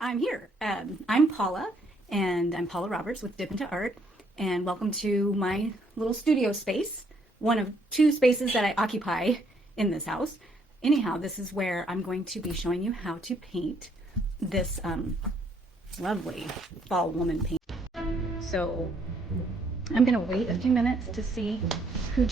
I'm here. I'm Paula, and I'm Paula Roberts with Dip into Art, and welcome to my little studio space, one of two spaces that I occupy in this house. Anyhow, this is where I'm going to be showing you how to paint this lovely fall woman paint. So I'm going to wait a few minutes to see who.